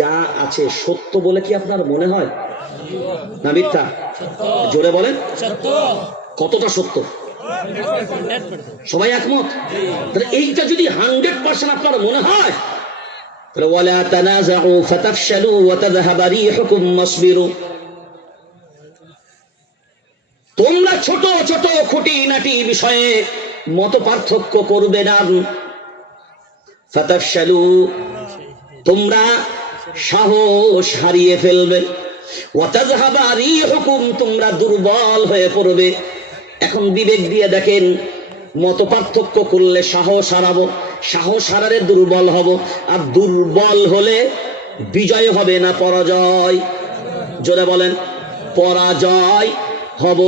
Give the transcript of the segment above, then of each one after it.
যা আছে সত্য বলে কি আপনার মনে হয় না মিথ্যা? জোরে বলেন কতটা সত্য? সবাই একমত? তাহলে এইটা যদি 100% আপনার মনে হয় তাহলে ওয়ালা তানাযাউ ফাতাফশালু ওয়া তাযহাবা রিহুকুম ওয়াসবিরু। তোমরা ছোট ছোট খুঁটিনাটি বিষয়ে মত পার্থক্য করবে না। ফাতাফশালু, তোমরা সাহস হারিয়ে ফেলবে। ওয়া তাযহাবা রিহুকুম, তোমরা দুর্বল হয়ে পড়বে। এখন বিবেক দিয়ে দেখেন, মত পার্থক্য করলে সাহস হারাবো, সাহস হারালে দুর্বল হব, আর দুর্বল হলে বিজয় হবে না পরাজয়? জোরে বলেন পরাজয় হব।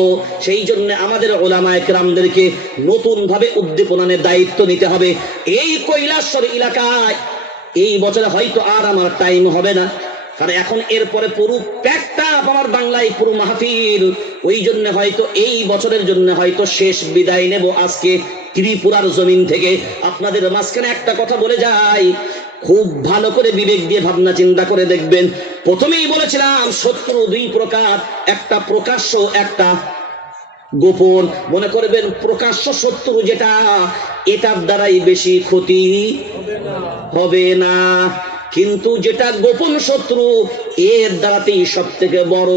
সেই জন্য আমাদের উলামায়ে কেরামদেরকে নতুন ভাবে উদ্দীপনের দায়িত্ব নিতে হবে। এই কৈলাসর এলাকায় এই বছরে হয়তো আর আমার টাইম হবে না, কারণ এখন এরপরে পুরো প্যাকটা আমার বাংলায় পুরো মাহফিল। ওই জন্য হয়তো এই বছরের জন্য হয়তো শেষ বিদায় নেব আজকে ত্রিপুরার জমিন থেকে। আপনাদের মাঝখানে একটা কথা বলে যাই, খুব ভালো করে বিবেক দিয়ে ভাবনা চিন্তা করে দেখবেন। প্রথমেই বলেছিলাম শত্রু দুই প্রকার, একটা প্রকাশ্য, একটা গোপন। মনে করবেন প্রকাশ্য শত্রু যেটা, এটার দ্বারাই বেশি ক্ষতি হবে না, কিন্তু যেটা গোপন শত্রু এর দ্বারাতেই সব থেকে বড়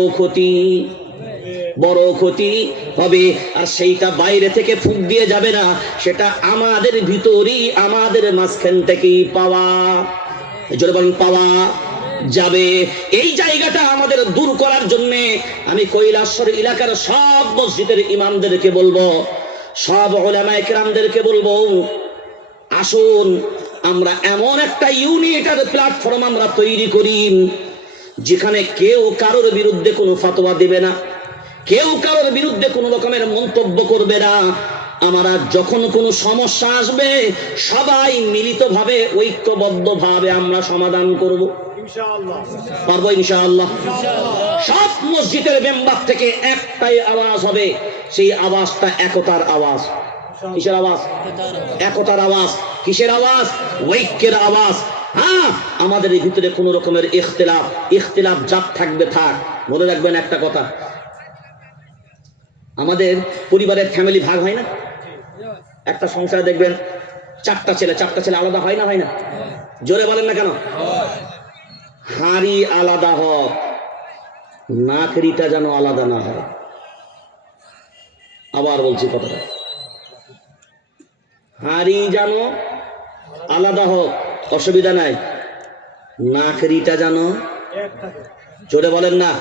ক্ষতি হবে। আর সেইটা বাইরে থেকে ফুঁক দিয়ে যাবে না, সেটা আমাদের ভিতরই, আমাদের মাঝখান থেকেই পাওয়া পাওয়া যাবে। এই জায়গাটা আমাদের দূর করার জন্য আমি কৈলাসর এলাকার সব মসজিদের ইমামদেরকে বলবো, সব উলামায়ে কেরামদেরকে বলবো, আসুন আমরা এমন একটা ইউনিট আর প্ল্যাটফর্ম আমরা তৈরি করি যেখানে কেউ কারোর বিরুদ্ধে কোনো ফতোয়া দেবে না, কেউ কারোর বিরুদ্ধে কোনো রকমের মন্তব্য করবে না। আমরা যখন কোনো সমস্যা আসবে সবাই মিলিতভাবে ঐক্যবদ্ধভাবে আমরা সমাধান করব, পারবো ইনশাআল্লাহ। সব মসজিদের মেম্বার থেকে একটাই আওয়াজ হবে, সেই আওয়াজটা একতার আওয়াজ। কিসের আওয়াজ? একতার আওয়াজ। কিসের আওয়াজ? ঐক্যের আওয়াজ। হ্যাঁ, আমাদের ভিতরে কোন রকমের ইখতিলাফ জাত থাকবে থাক। মনে রাখবেন একটা কথা, আমাদের পরিবারের ফ্যামিলি ভাগ হয় না? একটা সংসারে দেখবেন চারটা ছেলে আলাদা হয় না? জোরে বলেন না কেন? হাড়ি আলাদা হোক, নাকড়িটা যেন আলাদা না হয়। আবার বলছি কথাটা, হাড়ি যেন আলাদা হোক, অসুবিধা নাই, নাকড়িটা যেন, জোরে বলেন না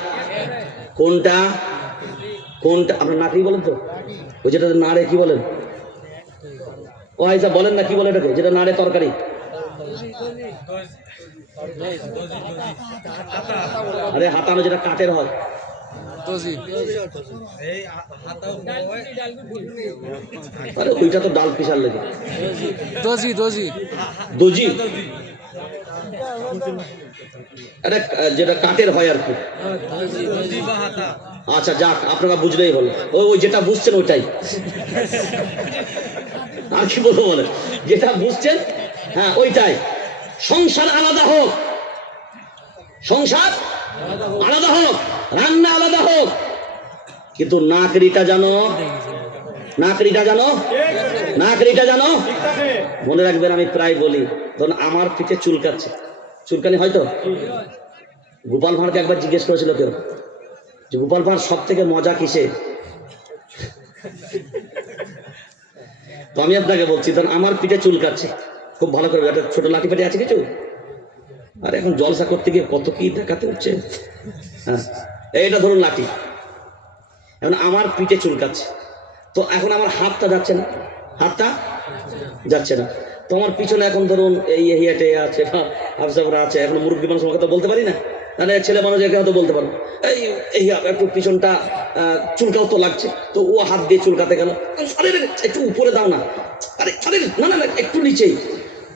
কোনটা আপনার নাকড়ি বলেন তো? ওই যেটা নাড়ে কি বলেন? ও আইসা বলেন না কি বলে এটাকে, যেটা নাড়ে তরকারি? আরে হাতানো যেটা কাঠের হয়, আরে ওইটা তো ডাল পিসার লেগে দজি, এটা যেটা কাঠের হয় আর কি। আচ্ছা যাক, আপনারা বুঝলেই হলো, ওই যেটা বুঝছেন ওইটাই। আর কি বলবো বলে, যেটা বুঝছেন হ্যাঁ ওইটাই। সংসার আলাদা হোক, রান্না আলাদা হোক, কিন্তু নাকড়িটা জানো মনে রাখবেন। আমি প্রায় বলি, ধরুন আমার পিঠে চুলকাচ্ছে, চুলকানি হয়তো গোপাল ভাঁড়কে একবার জিজ্ঞেস করেছিল কেউ যে গোপাল ভাঁড় সব থেকে মজা কিসে? তো আমি আপনাকে বলছি, ধরুন আমার পিঠে চুলকাচ্ছে, খুব ভালো করে একটা ছোট লাঠি ফাটি আছে কিছু, আর এখন জলসা করতে গিয়ে কত কি দেখাতে হচ্ছে। হ্যাঁ, এইটা ধরুন লাঠি, এখন আমার পিঠে চুলকাচ্ছে, তো এখন আমার হাতটা যাচ্ছে না, তো আমার পিছনে এখন ধরুন এই হেঁটে আছে, হাফসাবরা আছে, এখন মুরব্বী মানুষ কথা বলতে পারি না, তাহলে ছেলে মানুষ একে হয়তো বলতে পারবো, এই একটু পিছনটা চুলকাও তো লাগছে, তো ও হাত দিয়ে চুলকাতে গেল, আরে একটু উপরে দাও না, আরে না একটু নিচেই,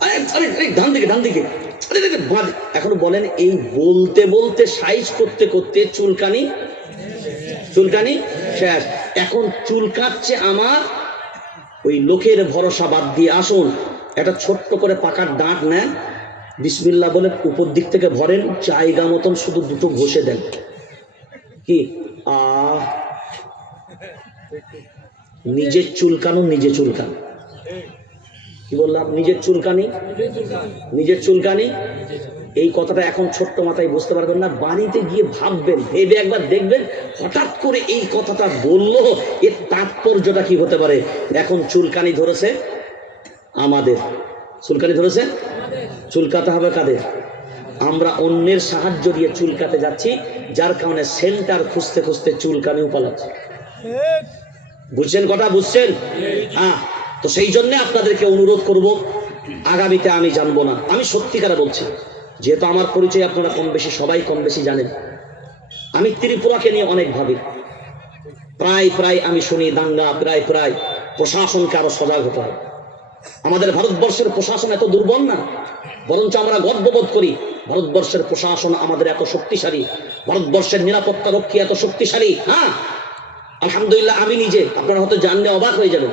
আরে ডান দিকে এখন বলেন, এই বলতে বলতে সাইজ করতে করতে চুলকানি শেষ। এখন চুলকাচ্ছে আমার, ওই লোকের ভরসা বাদ দিয়ে আসুন একটা ছোট্ট করে পাকার দাঁত নেন, বিসমিল্লাহ বলে উপর দিক থেকে ভরেন, জায়গা মতন শুধু দুটো ঘষে দেন। কি নিজের চুলকানো নিজে চুলকান। কি বললাম? নিজের চুলকানি নিজের চুলকানি। এই কথাটা এখন ছোট্ট মাথায় বুঝতে পারবেন না, বাড়িতে গিয়ে ভাববেন, ভেবে একবার দেখবেন হঠাৎ করে এই কথাটা বললো, এর তাৎপর্যটা কি হতে পারে। এখন চুলকানি ধরেছে আমাদের, চুলকানি ধরেছে, চুলকাতে হবে কাদের? আমরা অন্যের সাহায্য দিয়ে চুলকাতে যাচ্ছি, যার কারণে সেন্টার খুঁজতে খুঁজতে চুলকানিও পালাচ্ছে। বুঝছেন কথা? বুঝছেন? হ্যাঁ। তো সেই জন্য আপনাদেরকে অনুরোধ করব, আগামীতে আমি জানবো না, আমি সত্যিকারে বলছি, যেহেতু আমার পরিচয় আপনারা কম বেশি সবাই কম বেশি জানেন, আমি ত্রিপুরাকে নিয়ে অনেক ভাবি। প্রায় প্রায় আমি শুনি দাঙ্গা, প্রায় প্রায় প্রশাসনকে আরো সজাগ হতে হবে। আমাদের ভারতবর্ষের প্রশাসন এত দুর্বল না, বরঞ্চ আমরা গর্ববোধ করি ভারতবর্ষের প্রশাসন আমাদের এত শক্তিশালী, ভারতবর্ষের নিরাপত্তা রক্ষী এত শক্তিশালী। হ্যাঁ, আলহামদুলিল্লাহ। আমি নিজে, আপনারা হয়তো জানলে অবাক হয়ে যাবেন,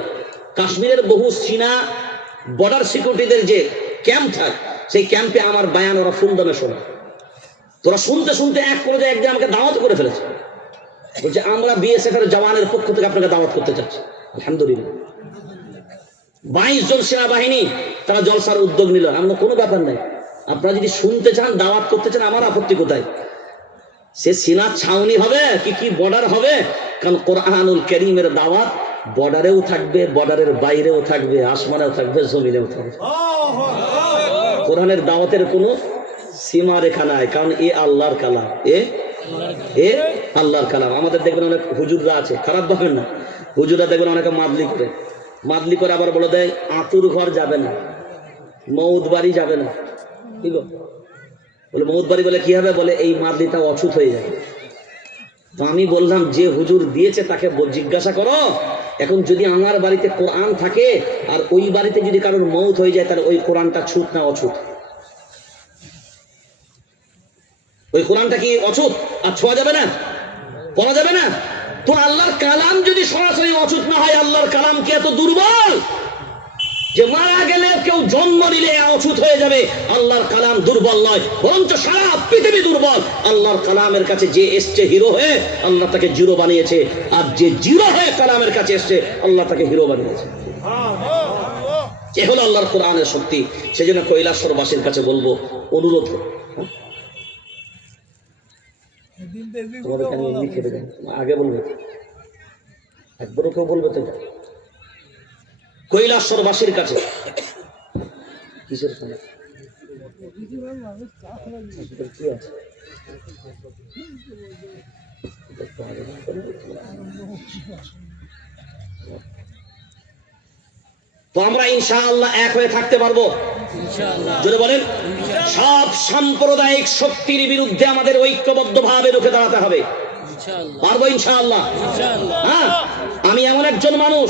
কাশ্মীরের বহু চীনা বর্ডার সিকিউরিটিদের যে ক্যাম্প থাকে, সেই ক্যাম্পে আমার বায়ান ওরা ফুল দমে শোনে। তোরা শুনতে শুনতে এক পর্যায়ে একদিন আমাকে দাওয়াত করে ফেলেছে, বলছে আমরা বিএসএফ এর জওয়ানের পক্ষ থেকে আপনাকে দাওয়াত করতে চাচ্ছি। আলহামদুলিল্লাহ, 22 জন সেনাবাহিনী তারা জলসার উদ্যোগ নিল। আমরা কোনো ব্যাপার নাই, আপনারা যদি শুনতে চান, দাওয়াত করতে চান, আমার আপত্তি কোথায়? সে সিনা ছাউনি হবে কি কি বর্ডার হবে, কারণ কোরআনুল কারীমের দাওয়াত বর্ডারেও থাকবে, বর্ডারের বাইরেও থাকবে, আসমানেও থাকবে, জমিনেও থাকবে। কোরআনের দাওয়াতের কোনো সীমা রেখা নাই, কারণ এ আল্লাহর কালাম, এ আল্লাহর কালাম। আমাদের দেখবেন অনেক হুজুররা আছে, খারাপ ভাবেন না, হুজুররা দেখবেন অনেকে মাদলি করে আবার বলে দেয় আতুর ঘর যাবে না, মৌদ বাড়ি যাবে না। কি গো বলে মৌদ বাড়ি বলে কি হবে? বলে এই মাদলিটা অছুত হয়ে যাবে। তো আমি বললাম, যে হুজুর দিয়েছে তাকে জিজ্ঞাসা করো। এখন যদি আমার বাড়িতে কোরআন থাকে আর ওই বাড়িতে যদি কারোর মৌত হয়ে যায়, তাহলে ওই কোরআনটা ছুত না অছুত? ওই কোরআনটা কি অছুত আর ছোঁয়া যাবে না, পড়া যাবে না? তো আল্লাহর কালাম যদি সরাসরি অছুত না হয়, আল্লাহর কালাম কি এত দুর্বল যে মারা গেলে কেউ জন্ম নিলে অছুত হয়ে যাবে? আল্লাহর কালাম দুর্বল নয়, বরঞ্চ সারা পৃথিবী দুর্বল। আল্লাহর কালামের কাছে যে এসছে হিরো হয়ে, আল্লাহ তাকে জিরো বানিয়েছে, আর যে জিরো হয়ে কালামের কাছে এসছে, আল্লাহ তাকে হিরো বানিয়েছে। এ হলো আল্লাহর কোরআনের শক্তি। সেজন্য কৈলাসবাসীর কাছে বলবো, অনুরোধ আগে বলবে, একবারও কেউ বলবে তো কৈলাসবাসীর কাছে কিসের সময় কি আছে? তো আমরা ইনশাআল্লাহ এক হয়ে থাকতে পারবো, যদি বলেন সব সাম্প্রদায়িক শক্তির বিরুদ্ধে আমাদের ঐক্যবদ্ধ ভাবে রুখে দাঁড়াতে হবে। পারবো ইনশাআল্লাহ। হ্যাঁ, আমি এমন একজন মানুষ,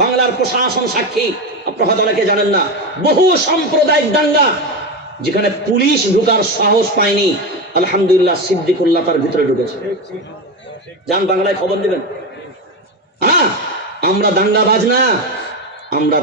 বাংলার প্রশাসন সাক্ষী, আপনারা হয়তো অনেকে জানেন না, বহু সাম্প্রদায়িক দাঙ্গা যেখানে পুলিশ ঢুকার সাহস পায়নি, আলহামদুলিল্লাহ সিদ্দিকুল্লাহ তার ভিতরে ঢুকেছে। যান বাংলায় খবর নেবেন। হ্যাঁ, আমরা দাঙ্গাবাজ না, আমরা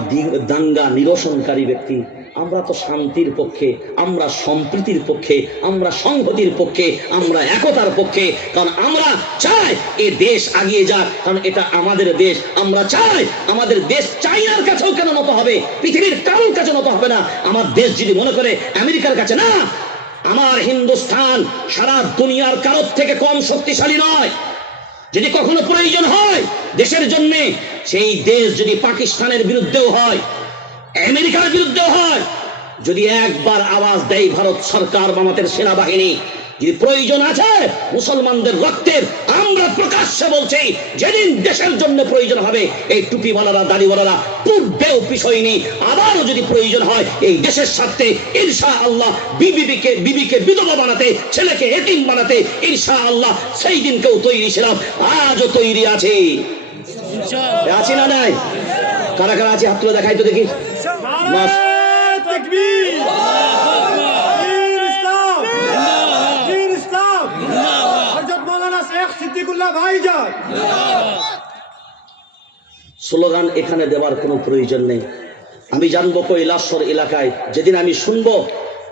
দাঙ্গা নিরসনকারী ব্যক্তি। আমরা তো শান্তির পক্ষে, আমরা সম্প্রীতির পক্ষে, আমরা সংহতির পক্ষে, আমরা একতার পক্ষে। কারণ আমরা চাই এই দেশ এগিয়ে যাক, কারণ এটা আমাদের দেশ। আমরা চাই আমাদের দেশ চাইনার কাছেও কেন নত হবে, পৃথিবীর কারোর কাছে নত হবে না। আমার দেশ যদি মনে করে আমেরিকার কাছে, না, আমার হিন্দুস্তান সারা দুনিয়ার কারোর থেকে কম শক্তিশালী নয়। যদি কখনো প্রয়োজন হয় দেশের জন্য, সেই দেশ যদি পাকিস্তানের বিরুদ্ধেও হয়, আমেরিকার বিরুদ্ধেও হয়, যদি একবার আওয়াজ দেয় ভারত সরকার বা আমাদের সেনাবাহিনী, যদি প্রয়োজন আছে মুসলমানদের রক্তের, আমরা প্রকাশ্যে বলছি, যেদিন দেশের জন্য প্রয়োজন হবে, এই টুপিওয়ালারা দাড়িওয়ালারা পূর্বেও পিছয়নি, আবারও যদি প্রয়োজন হয় এই দেশের স্বার্থে ইনশাআল্লাহ বিবিকে বিধবা বানাতে, ছেলেকে এতিম বানাতে ইনশাআল্লাহ সেই দিনকেও তৈরি ছিলাম, আজও তৈরি আছি। আছি না নাই? কারা কারা আছে হাত তুলে দেখাই তো দেখি। স্লোগান এখানে দেওয়ার কোনো প্রয়োজন নেই। আমি জানবো কৈলাসর এলাকায়, যেদিন আমি শুনবো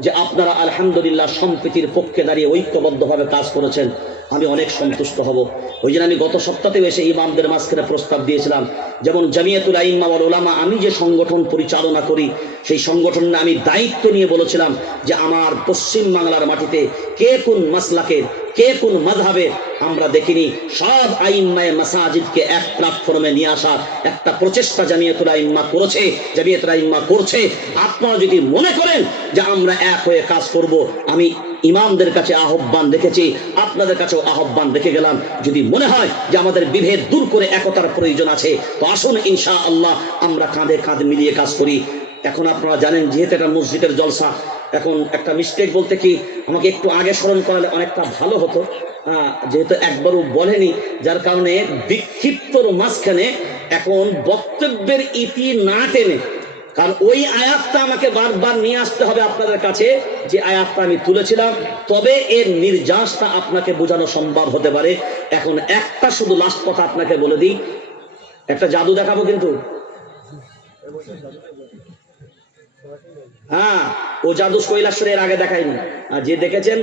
যে আপনারা আলহামদুলিল্লাহ সম্প্রীতির পক্ষে দাঁড়িয়ে ঐক্যবদ্ধভাবে কাজ করেছেন, আমি অনেক সন্তুষ্ট হব। ওই জন্য আমি গত সপ্তাহেও এসে ইমামদের মাঝখানে প্রস্তাব দিয়েছিলাম, যেমন জামিয়াতুল আইম্মা ওয়াল উলামা, আমি যে সংগঠন পরিচালনা করি সেই সংগঠনে আমি দায়িত্ব নিয়ে বলেছিলাম যে আমার পশ্চিম বাংলার মাটিতে কে কোন মাসলাকের, কে কোন মাযহাবের আমরা দেখিনি, সব আইম্মায়ে মাসাজিদকে এক প্ল্যাটফর্মে নিয়ে আসার একটা প্রচেষ্টা জামিয়াতুল আইম্মা করেছে, জামিয়াতুল আইম্মা করছে। আপনারা যদি মনে করেন যে আমরা এক হয়ে কাজ করব, আমি ইমামদের কাছে আহ্বান রেখেছি, আপনাদের কাছেও আহ্বান রেখে গেলাম, যদি মনে হয় যে আমাদের বিভেদ দূর করে একতার প্রয়োজন আছে, তো আসুন ইনশাআল্লাহ আমরা কাঁধে কাঁধ মিলিয়ে কাজ করি। এখন আপনারা জানেন, যেহেতু এটা মসজিদের জলসা, এখন একটা মিস্টেক বলতে কি আমাকে একটু আগে স্মরণ করালে অনেকটা ভালো হতো, যেহেতু একবারও বলেনি, যার কারণে বিক্ষিপ্তর মাঝখানে এখন বক্তব্যের ইতি না টেনে, কারণ ওই আয়াতটা আমাকে বারবার নিয়ে আসতে হবে আপনাদের কাছে, যে আয়াতটা আমি তুলেছিলাম, তবে এর নির্যাসটা আপনাকে বোঝানো সম্ভব হতে পারে। এখন একটা শুধু লাস্ট কথা আপনাকে বলে দিই, একটা জাদু দেখাবো কিন্তু, হ্যাঁ, ও জাদু কৈলাসরে এর আগে দেখায়নি, আর যে দেখেছেন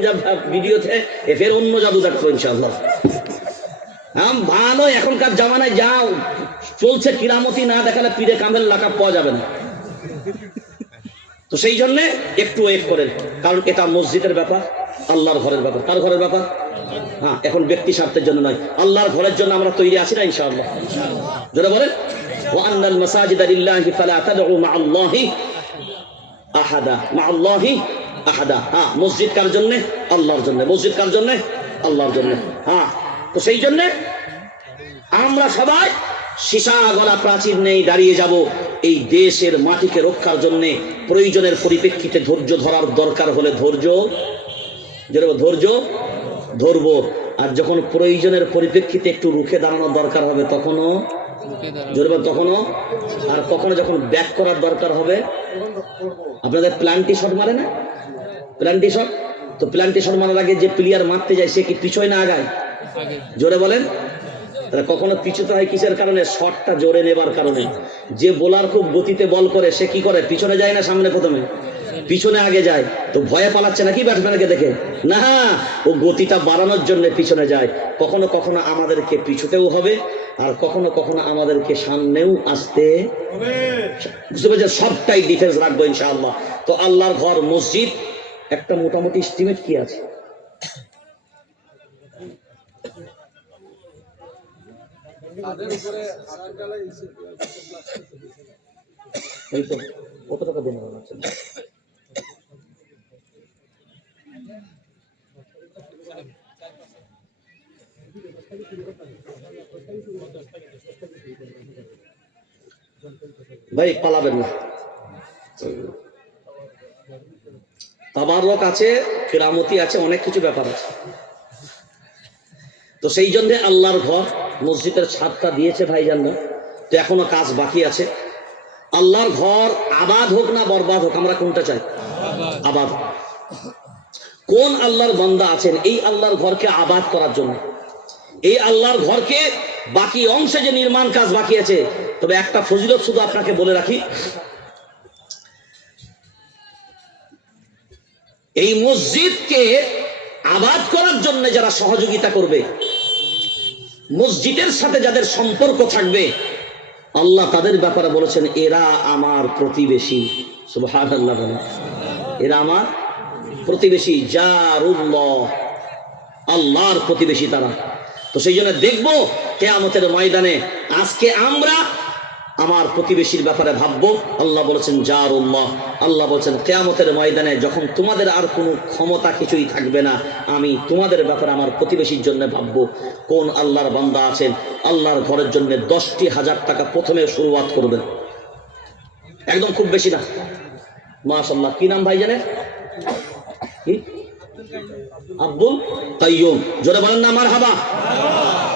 ভিডিওতে, ফের অন্য জাদু দেখবো ইনশাআল্লাহ। ভালো, এখনকার জামানায় যা চলছে, কিরামতি না দেখালে পীরে কামেল লাকাব পাওয়া যাবে না। তো সেই জন্য একটু ওয়েট করেন, কারণ এটা মসজিদের ব্যাপার, আল্লাহর ঘরের ব্যাপার। কার ঘরের ব্যাপার? হ্যাঁ, এখন ব্যক্তি স্বার্থের জন্য নয়, আল্লাহর ঘরের জন্য আমরা তৈরি আছি না ইনশাআল্লাহ? যারা বলেন ওয়া আন্নাল মাসাজিদা লিল্লাহি ফালা তাদউ মা'আল্লাহি আহাদা, মা'আল্লাহি আহাদা। হ্যাঁ, মসজিদ কার জন্য? আল্লাহর জন্য। মসজিদ কার জন্য? আল্লাহর জন্য। হ্যাঁ, তো সেই জন্য আমরা সবাই সীসা গলা প্রাচীর নেই দাঁড়িয়ে যাব এই দেশের মাটিকে রক্ষার জন্য। প্রয়োজনের পরিপ্রেক্ষিতে ধৈর্য ধরার দরকার হলে ধৈর্য ধরবো, আর যখন প্রয়োজনের পরিপ্রেক্ষিতে একটু রুখে দাঁড়ানোর দরকার হবে তখনও তখনও, আর কখনো যখন ব্যাক করার দরকার হবে। আপনাদের প্ল্যান্টি শট মারে না? প্ল্যান্টি শট, তো প্ল্যান্টি শট মারার আগে যে প্লেয়ার মারতে যায় সে কি পিছয় না আগায়? জোরে বলেন। তাহলে কখনো পিছুতে হয় কিসের কারণে? শটটা জোরে নেবার কারণে। যে বোলার খুব গতিতে বল করে সে কি করে? পিছনে যায় না সামনে? প্রথমে পিছনে আগে যায়। তো ভয়ে পালাচ্ছে নাকি ব্যাটসম্যানকে দেখে? না, ও গতিটা বাড়ানোর জন্য পিছনে যায়। কখনো কখনো আমাদেরকে পিছুতেও হবে, আর কখনো কখনো আমাদেরকে সামনেও আসতে বুঝতে পেরেছেন? সবটাই ডিফেন্স রাখবো ইনশাআল্লাহ। তো আল্লাহর ঘর মসজিদ একটা মোটামুটি এস্টিমেট কি আছে? এই তো কত টাকা দেন ভাই? পালাবেন না, তাবারক আছে, কেরামতি আছে, অনেক কিছু ব্যাপার আছে। তো সেই জন্য আল্লাহর ঘর মসজিদের ছাদটা দিয়েছে ভাইজানরা, তো এখনো কাজ বাকি আছে। আল্লাহর ঘর আবাদ হোক না বরবাদ হোক, আমরা কোনটা চাই? আবাদ। কোন আল্লাহর বান্দা আছেন এই আল্লাহর ঘরকে আবাদ করার জন্য? এই আল্লাহর ঘরকে বাকি অংশে যে নির্মাণ কাজ বাকি আছে, তবে একটা ফজিলত শুধু আপনাকে বলে রাখি, এই মসজিদকে আবাদ করার জন্য যারা সহযোগিতা করবে, মসজিদের সাথে যাদের সম্পর্ক থাকবে, আল্লাহ তাদের ব্যাপারে বলেছেন এরা আমার প্রতিবেশী। সুবহানাল্লাহ, এরা আমার প্রতিবেশী, জারুল্লাহ, আল্লাহর প্রতিবেশী তারা। তো সেই জন্য দেখবো কিয়ামতের ময়দানে, আজকে আমরা আমার প্রতিবেশীর ব্যাপারে ভাববো। আল্লাহ বলেছেন জারুল্লাহ, আল্লাহ বলেছেন কিয়ামতের ময়দানে যখন তোমাদের আর কোনো ক্ষমতা কিছুই থাকবে না, আমি তোমাদের ব্যাপারে আমার প্রতিবেশীর জন্য ভাববো। কোন আল্লাহর বান্দা আছেন আল্লাহর ঘরের জন্য 10,000 টাকা প্রথমে শুরুয়াত করবেন? একদম খুব বেশি না, মাশাআল্লাহ। কি নাম ভাই জানেন? কি? আব্দুল কাইয়ুম। জোরে বলেন না মারহাবা।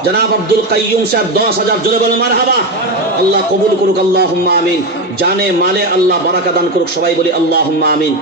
জনাব আব্দুল কাইয়ুম সাহেব 10,000, জোরে বলেন মারহাবা। আল্লাহ কবুল করুক, আল্লাহুম্মা আমিন। জানে মালে আল্লাহ বারাকা দান করুক, সবাই বলি আল্লাহুম্মা আমিন।